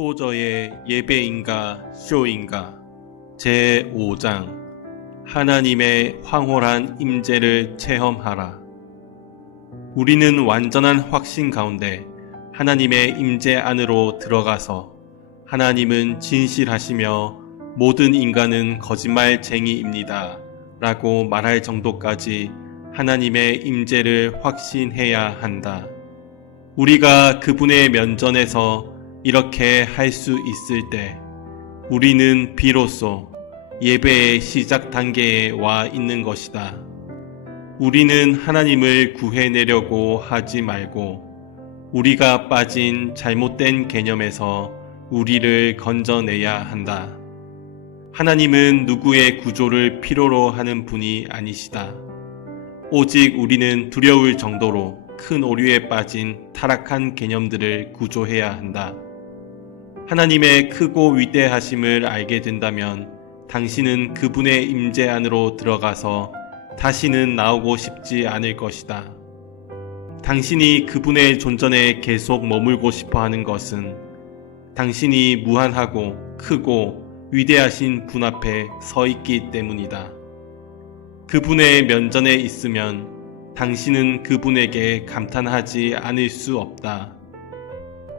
토저의 예배인가 쇼인가 제5장 하나님의 황홀한 임재를 체험하라. 우리는 완전한 확신 가운데 하나님의 임재 안으로 들어가서 하나님은 진실하시며 모든 인간은 거짓말쟁이입니다 라고 말할 정도까지 하나님의 임재를 확신해야 한다. 우리가 그분의 면전에서 이렇게 할 수 있을 때 우리는 비로소 예배의 시작 단계에 와 있는 것이다. 우리는 하나님을 구해내려고 하지 말고 우리가 빠진 잘못된 개념에서 우리를 건져내야 한다. 하나님은 누구의 구조를 필요로 하는 분이 아니시다. 오직 우리는 두려울 정도로 큰 오류에 빠진 타락한 개념들을 구조해야 한다. 하나님의 크고 위대하심을 알게 된다면 당신은 그분의 임재 안으로 들어가서 다시는 나오고 싶지 않을 것이다. 당신이 그분의 존전에 계속 머물고 싶어 하는 것은 당신이 무한하고 크고 위대하신 분 앞에 서 있기 때문이다. 그분의 면전에 있으면 당신은 그분에게 감탄하지 않을 수 없다.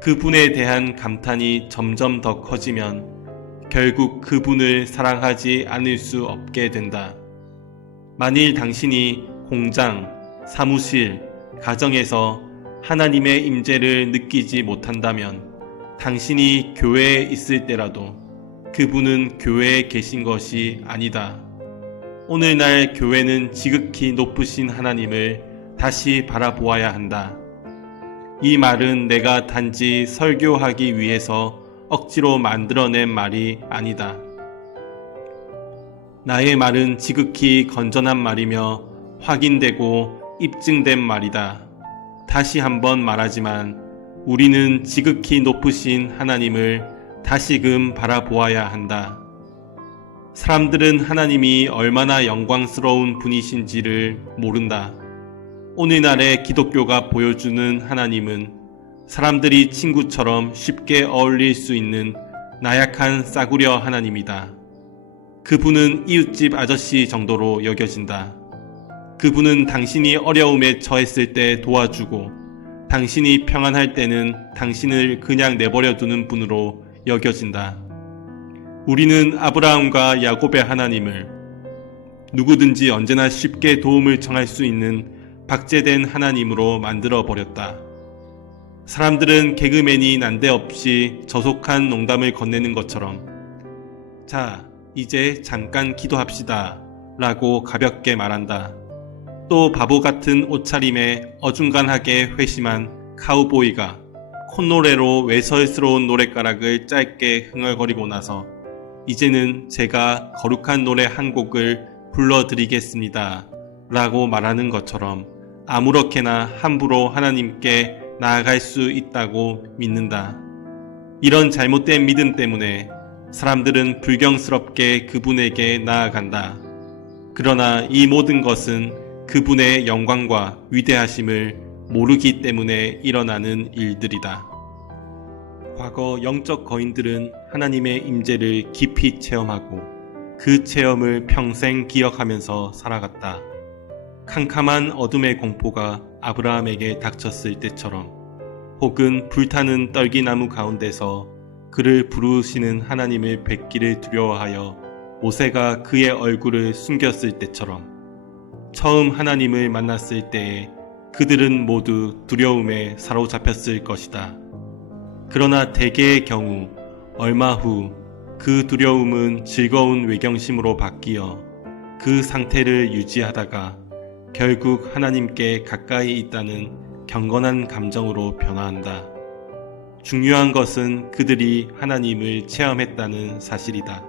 그분에 대한 감탄이 점점 더 커지면 결국 그분을 사랑하지 않을 수 없게 된다. 만일 당신이 공장, 사무실, 가정에서 하나님의 임재를 느끼지 못한다면 당신이 교회에 있을 때라도 그분은 교회에 계신 것이 아니다. 오늘날 교회는 지극히 높으신 하나님을 다시 바라보아야 한다. 이 말은 내가 단지 설교하기 위해서 억지로 만들어낸 말이 아니다. 나의 말은 지극히 건전한 말이며 확인되고 입증된 말이다. 다시 한번 말하지만 우리는 지극히 높으신 하나님을 다시금 바라보아야 한다. 사람들은 하나님이 얼마나 영광스러운 분이신지를 모른다. 오늘날의 기독교가 보여주는 하나님은 사람들이 친구처럼 쉽게 어울릴 수 있는 나약한 싸구려 하나님이다. 그분은 이웃집 아저씨 정도로 여겨진다. 그분은 당신이 어려움에 처했을 때 도와주고 당신이 평안할 때는 당신을 그냥 내버려 두는 분으로 여겨진다. 우리는 아브라함과 야곱의 하나님을 누구든지 언제나 쉽게 도움을 청할 수 있는 박제된 하나님으로 만들어버렸다. 사람들은 개그맨이 난데없이 저속한 농담을 건네는 것처럼 자, 이제 잠깐 기도합시다 라고 가볍게 말한다. 또 바보 같은 옷차림에 어중간하게 회심한 카우보이가 콧노래로 외설스러운 노랫가락을 짧게 흥얼거리고 나서 이제는 제가 거룩한 노래 한 곡을 불러드리겠습니다 라고 말하는 것처럼 아무렇게나 함부로 하나님께 나아갈 수 있다고 믿는다. 이런 잘못된 믿음 때문에 사람들은 불경스럽게 그분에게 나아간다. 그러나 이 모든 것은 그분의 영광과 위대하심을 모르기 때문에 일어나는 일들이다. 과거 영적 거인들은 하나님의 임재를 깊이 체험하고 그 체험을 평생 기억하면서 살아갔다. 캄캄한 어둠의 공포가 아브라함에게 닥쳤을 때처럼 혹은 불타는 떨기나무 가운데서 그를 부르시는 하나님을 뵙기를 두려워하여 모세가 그의 얼굴을 숨겼을 때처럼 처음 하나님을 만났을 때에 그들은 모두 두려움에 사로잡혔을 것이다. 그러나 대개의 경우 얼마 후 그 두려움은 즐거운 외경심으로 바뀌어 그 상태를 유지하다가 결국 하나님께 가까이 있다는 경건한 감정으로 변화한다. 중요한 것은 그들이 하나님을 체험했다는 사실이다.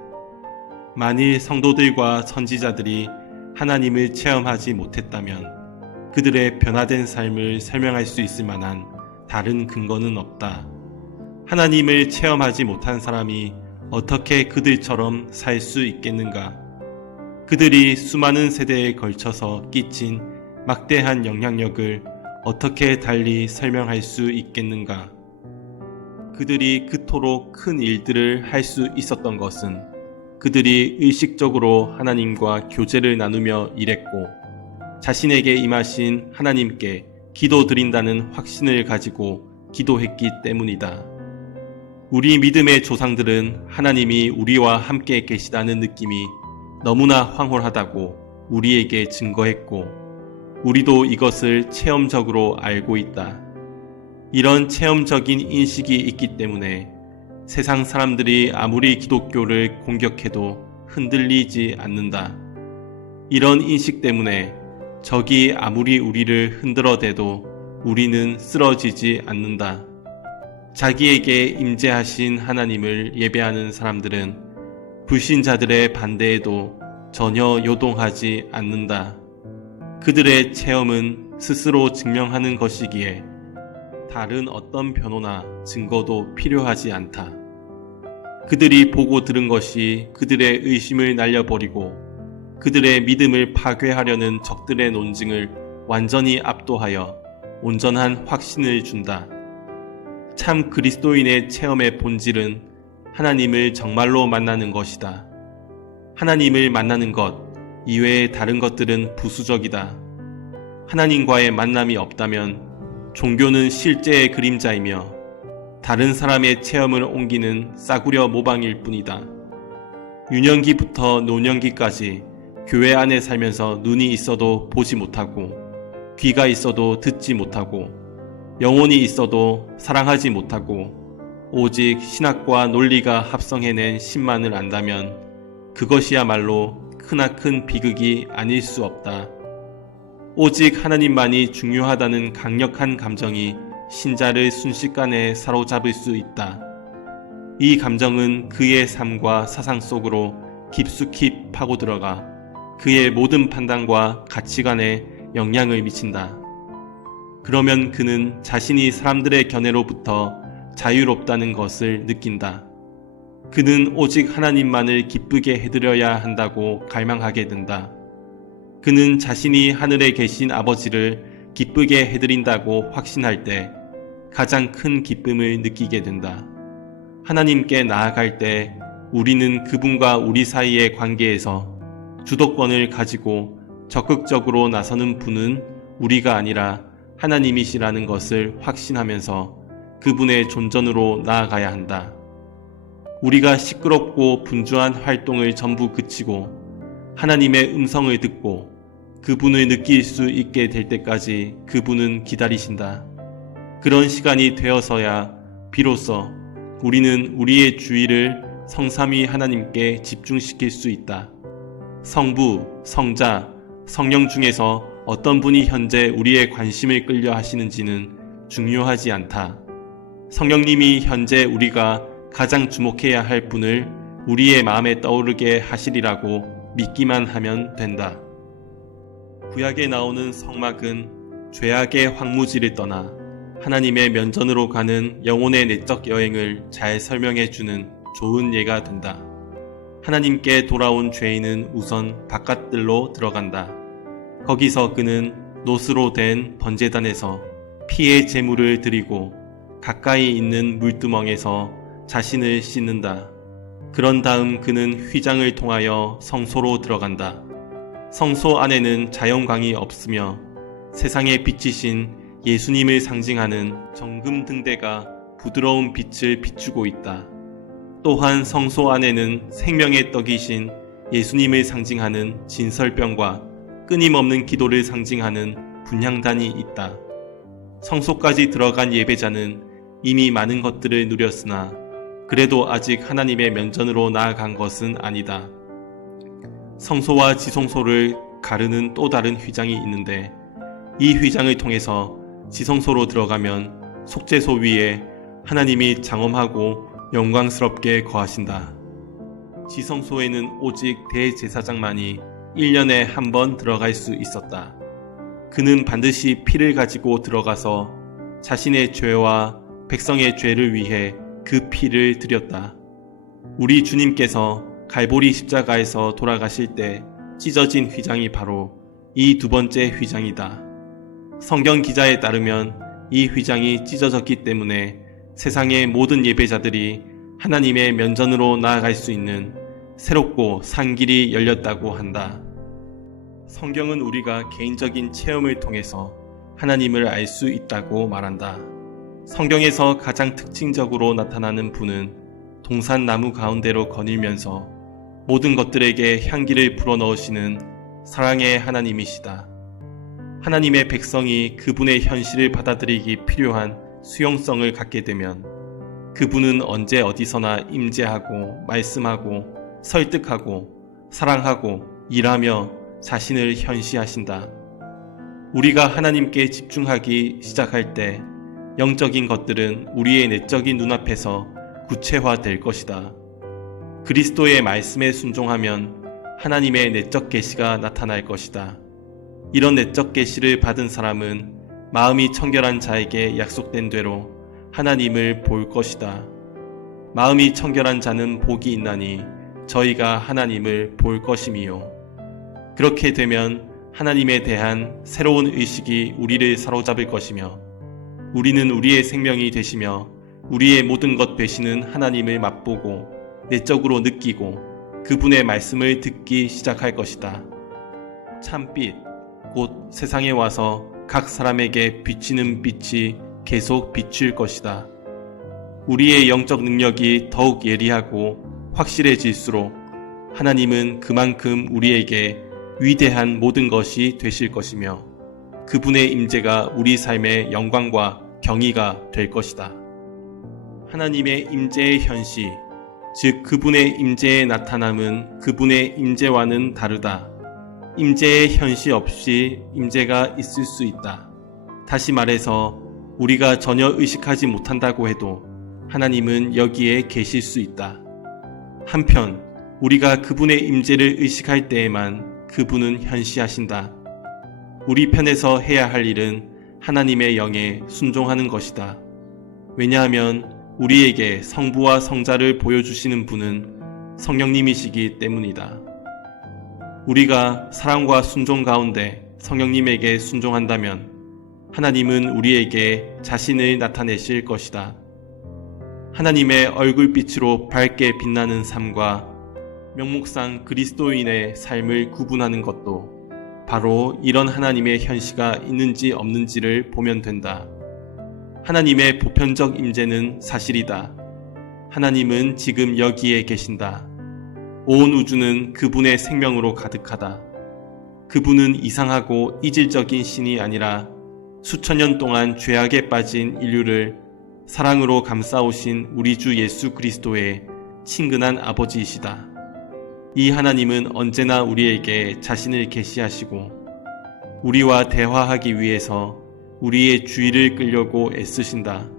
만일 성도들과 선지자들이 하나님을 체험하지 못했다면 그들의 변화된 삶을 설명할 수 있을 만한 다른 근거는 없다. 하나님을 체험하지 못한 사람이 어떻게 그들처럼 살 수 있겠는가? 그들이 수많은 세대에 걸쳐서 끼친 막대한 영향력을 어떻게 달리 설명할 수 있겠는가? 그들이 그토록 큰 일들을 할 수 있었던 것은 그들이 의식적으로 하나님과 교제를 나누며 일했고 자신에게 임하신 하나님께 기도드린다는 확신을 가지고 기도했기 때문이다. 우리 믿음의 조상들은 하나님이 우리와 함께 계시다는 느낌이 너무나 황홀하다고 우리에게 증거했고 우리도 이것을 체험적으로 알고 있다. 이런 체험적인 인식이 있기 때문에 세상 사람들이 아무리 기독교를 공격해도 흔들리지 않는다. 이런 인식 때문에 적이 아무리 우리를 흔들어대도 우리는 쓰러지지 않는다. 자기에게 임재하신 하나님을 예배하는 사람들은 불신자들의 반대에도 전혀 요동하지 않는다. 그들의 체험은 스스로 증명하는 것이기에 다른 어떤 변호나 증거도 필요하지 않다. 그들이 보고 들은 것이 그들의 의심을 날려버리고 그들의 믿음을 파괴하려는 적들의 논증을 완전히 압도하여 온전한 확신을 준다. 참 그리스도인의 체험의 본질은 하나님을 정말로 만나는 것이다. 하나님을 만나는 것 이외의 다른 것들은 부수적이다. 하나님과의 만남이 없다면 종교는 실제의 그림자이며 다른 사람의 체험을 옮기는 싸구려 모방일 뿐이다. 유년기부터 노년기까지 교회 안에 살면서 눈이 있어도 보지 못하고 귀가 있어도 듣지 못하고 영혼이 있어도 사랑하지 못하고 오직 신학과 논리가 합성해낸 신만을 안다면 그것이야말로 크나큰 비극이 아닐 수 없다. 오직 하나님만이 중요하다는 강력한 감정이 신자를 순식간에 사로잡을 수 있다. 이 감정은 그의 삶과 사상 속으로 깊숙이 파고들어가 그의 모든 판단과 가치관에 영향을 미친다. 그러면 그는 자신이 사람들의 견해로부터 자유롭다는 것을 느낀다. 그는 오직 하나님만을 기쁘게 해드려야 한다고 갈망하게 된다. 그는 자신이 하늘에 계신 아버지를 기쁘게 해드린다고 확신할 때 가장 큰 기쁨을 느끼게 된다. 하나님께 나아갈 때 우리는 그분과 우리 사이의 관계에서 주도권을 가지고 적극적으로 나서는 분은 우리가 아니라 하나님이시라는 것을 확신하면서 그분의 존전으로 나아가야 한다. 우리가 시끄럽고 분주한 활동을 전부 그치고 하나님의 음성을 듣고 그분을 느낄 수 있게 될 때까지 그분은 기다리신다. 그런 시간이 되어서야 비로소 우리는 우리의 주의를 성삼위 하나님께 집중시킬 수 있다. 성부, 성자, 성령 중에서 어떤 분이 현재 우리의 관심을 끌려 하시는지는 중요하지 않다. 성령님이 현재 우리가 가장 주목해야 할 분을 우리의 마음에 떠오르게 하시리라고 믿기만 하면 된다. 구약에 나오는 성막은 죄악의 황무지를 떠나 하나님의 면전으로 가는 영혼의 내적 여행을 잘 설명해주는 좋은 예가 된다. 하나님께 돌아온 죄인은 우선 바깥들로 들어간다. 거기서 그는 노스로 된 번제단에서 피의 제물을 드리고 가까이 있는 물두멍에서 자신을 씻는다. 그런 다음 그는 휘장을 통하여 성소로 들어간다. 성소 안에는 자연광이 없으며 세상에 비치신 예수님을 상징하는 정금 등대가 부드러운 빛을 비추고 있다. 또한 성소 안에는 생명의 떡이신 예수님을 상징하는 진설병과 끊임없는 기도를 상징하는 분향단이 있다. 성소까지 들어간 예배자는 이미 많은 것들을 누렸으나 그래도 아직 하나님의 면전으로 나아간 것은 아니다. 성소와 지성소를 가르는 또 다른 휘장이 있는데 이 휘장을 통해서 지성소로 들어가면 속죄소 위에 하나님이 장엄하고 영광스럽게 거하신다. 지성소에는 오직 대제사장만이 1년에 한 번 들어갈 수 있었다. 그는 반드시 피를 가지고 들어가서 자신의 죄와 백성의 죄를 위해 그 피를 드렸다. 우리 주님께서 갈보리 십자가에서 돌아가실 때 찢어진 휘장이 바로 이 두 번째 휘장이다. 성경 기자에 따르면 이 휘장이 찢어졌기 때문에 세상의 모든 예배자들이 하나님의 면전으로 나아갈 수 있는 새롭고 산 길이 열렸다고 한다. 성경은 우리가 개인적인 체험을 통해서 하나님을 알 수 있다고 말한다. 성경에서 가장 특징적으로 나타나는 분은 동산나무 가운데로 거닐면서 모든 것들에게 향기를 불어넣으시는 사랑의 하나님이시다. 하나님의 백성이 그분의 현실을 받아들이기 필요한 수용성을 갖게 되면 그분은 언제 어디서나 임재하고 말씀하고 설득하고 사랑하고 일하며 자신을 현시하신다. 우리가 하나님께 집중하기 시작할 때 영적인 것들은 우리의 내적인 눈앞에서 구체화될 것이다. 그리스도의 말씀에 순종하면 하나님의 내적 계시가 나타날 것이다. 이런 내적 계시를 받은 사람은 마음이 청결한 자에게 약속된 대로 하나님을 볼 것이다. 마음이 청결한 자는 복이 있나니 저희가 하나님을 볼 것임이요. 그렇게 되면 하나님에 대한 새로운 의식이 우리를 사로잡을 것이며 우리는 우리의 생명이 되시며 우리의 모든 것 되시는 하나님을 맛보고 내적으로 느끼고 그분의 말씀을 듣기 시작할 것이다. 참빛, 곧 세상에 와서 각 사람에게 비치는 빛이 계속 비칠 것이다. 우리의 영적 능력이 더욱 예리하고 확실해질수록 하나님은 그만큼 우리에게 위대한 모든 것이 되실 것이며 그분의 임재가 우리 삶의 영광과 경의가 될 것이다. 하나님의 임재의 현시, 즉 그분의 임재의 나타남은 그분의 임재와는 다르다. 임재의 현시 없이 임재가 있을 수 있다. 다시 말해서 우리가 전혀 의식하지 못한다고 해도 하나님은 여기에 계실 수 있다. 한편 우리가 그분의 임재를 의식할 때에만 그분은 현시하신다. 우리 편에서 해야 할 일은 하나님의 영에 순종하는 것이다. 왜냐하면 우리에게 성부와 성자를 보여주시는 분은 성령님이시기 때문이다. 우리가 사랑과 순종 가운데 성령님에게 순종한다면 하나님은 우리에게 자신을 나타내실 것이다. 하나님의 얼굴빛으로 밝게 빛나는 삶과 명목상 그리스도인의 삶을 구분하는 것도 바로 이런 하나님의 현시가 있는지 없는지를 보면 된다. 하나님의 보편적 임재는 사실이다. 하나님은 지금 여기에 계신다. 온 우주는 그분의 생명으로 가득하다. 그분은 이상하고 이질적인 신이 아니라 수천 년 동안 죄악에 빠진 인류를 사랑으로 감싸오신 우리 주 예수 그리스도의 친근한 아버지이시다. 이 하나님은 언제나 우리에게 자신을 계시하시고 우리와 대화하기 위해서 우리의 주의를 끌려고 애쓰신다.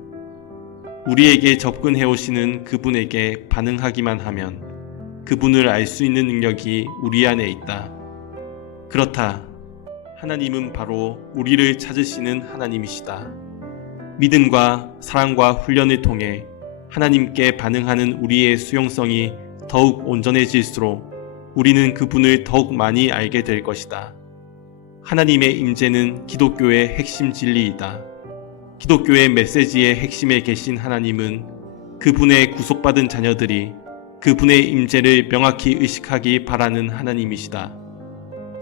우리에게 접근해 오시는 그분에게 반응하기만 하면 그분을 알 수 있는 능력이 우리 안에 있다. 그렇다. 하나님은 바로 우리를 찾으시는 하나님이시다. 믿음과 사랑과 훈련을 통해 하나님께 반응하는 우리의 수용성이 더욱 온전해질수록 우리는 그분을 더욱 많이 알게 될 것이다. 하나님의 임재는 기독교의 핵심 진리이다. 기독교의 메시지의 핵심에 계신 하나님은 그분의 구속받은 자녀들이 그분의 임재를 명확히 의식하기 바라는 하나님이시다.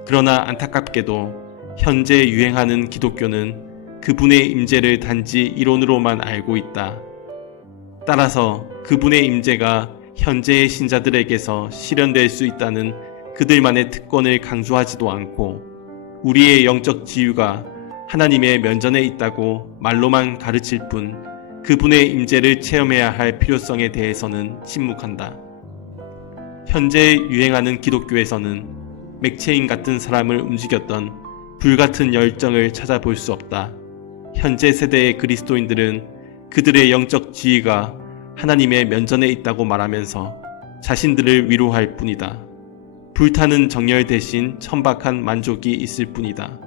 그러나 안타깝게도 현재 유행하는 기독교는 그분의 임재를 단지 이론으로만 알고 있다. 따라서 그분의 임재가 현재의 신자들에게서 실현될 수 있다는 그들만의 특권을 강조하지도 않고 우리의 영적 지유가 하나님의 면전에 있다고 말로만 가르칠 뿐 그분의 임재를 체험해야 할 필요성에 대해서는 침묵한다. 현재 유행하는 기독교에서는 맥체인 같은 사람을 움직였던 불같은 열정을 찾아볼 수 없다. 현재 세대의 그리스도인들은 그들의 영적 지위가 하나님의 면전에 있다고 말하면서 자신들을 위로할 뿐이다. 불타는 정열 대신 천박한 만족이 있을 뿐이다.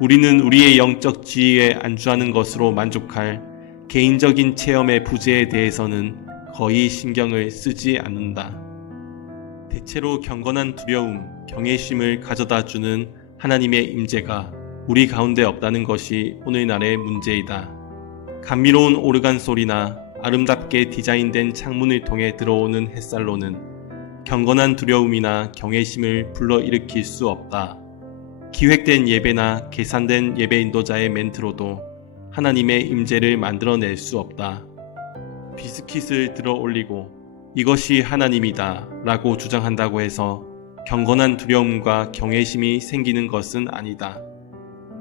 우리는 우리의 영적 지위에 안주하는 것으로 만족할 개인적인 체험의 부재에 대해서는 거의 신경을 쓰지 않는다. 대체로 경건한 두려움, 경외심을 가져다 주는 하나님의 임재가 우리 가운데 없다는 것이 오늘날의 문제이다. 감미로운 오르간 소리나 아름답게 디자인된 창문을 통해 들어오는 햇살로는 경건한 두려움이나 경외심을 불러일으킬 수 없다. 기획된 예배나 계산된 예배 인도자의 멘트로도 하나님의 임재를 만들어낼 수 없다. 비스킷을 들어 올리고 이것이 하나님이다 라고 주장한다고 해서 경건한 두려움과 경외심이 생기는 것은 아니다.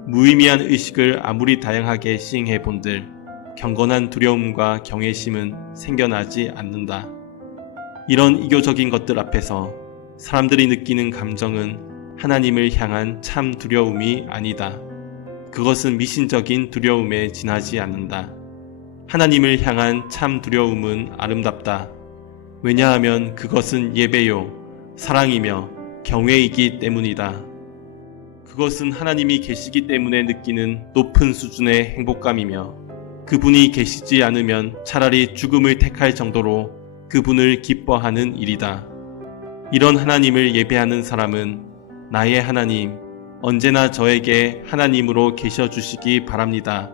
무의미한 의식을 아무리 다양하게 시행해 본들 경건한 두려움과 경외심은 생겨나지 않는다. 이런 이교적인 것들 앞에서 사람들이 느끼는 감정은 하나님을 향한 참 두려움이 아니다. 그것은 미신적인 두려움에 지나지 않는다. 하나님을 향한 참 두려움은 아름답다. 왜냐하면 그것은 예배요, 사랑이며 경외이기 때문이다. 그것은 하나님이 계시기 때문에 느끼는 높은 수준의 행복감이며 그분이 계시지 않으면 차라리 죽음을 택할 정도로 그분을 기뻐하는 일이다. 이런 하나님을 예배하는 사람은 나의 하나님, 언제나 저에게 하나님으로 계셔 주시기 바랍니다.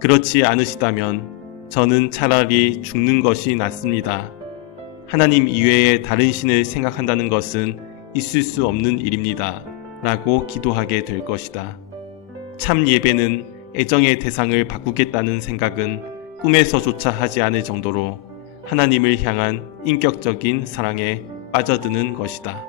그렇지 않으시다면 저는 차라리 죽는 것이 낫습니다. 하나님 이외에 다른 신을 생각한다는 것은 있을 수 없는 일입니다. 라고 기도하게 될 것이다. 참 예배는 애정의 대상을 바꾸겠다는 생각은 꿈에서조차 하지 않을 정도로 하나님을 향한 인격적인 사랑에 빠져드는 것이다.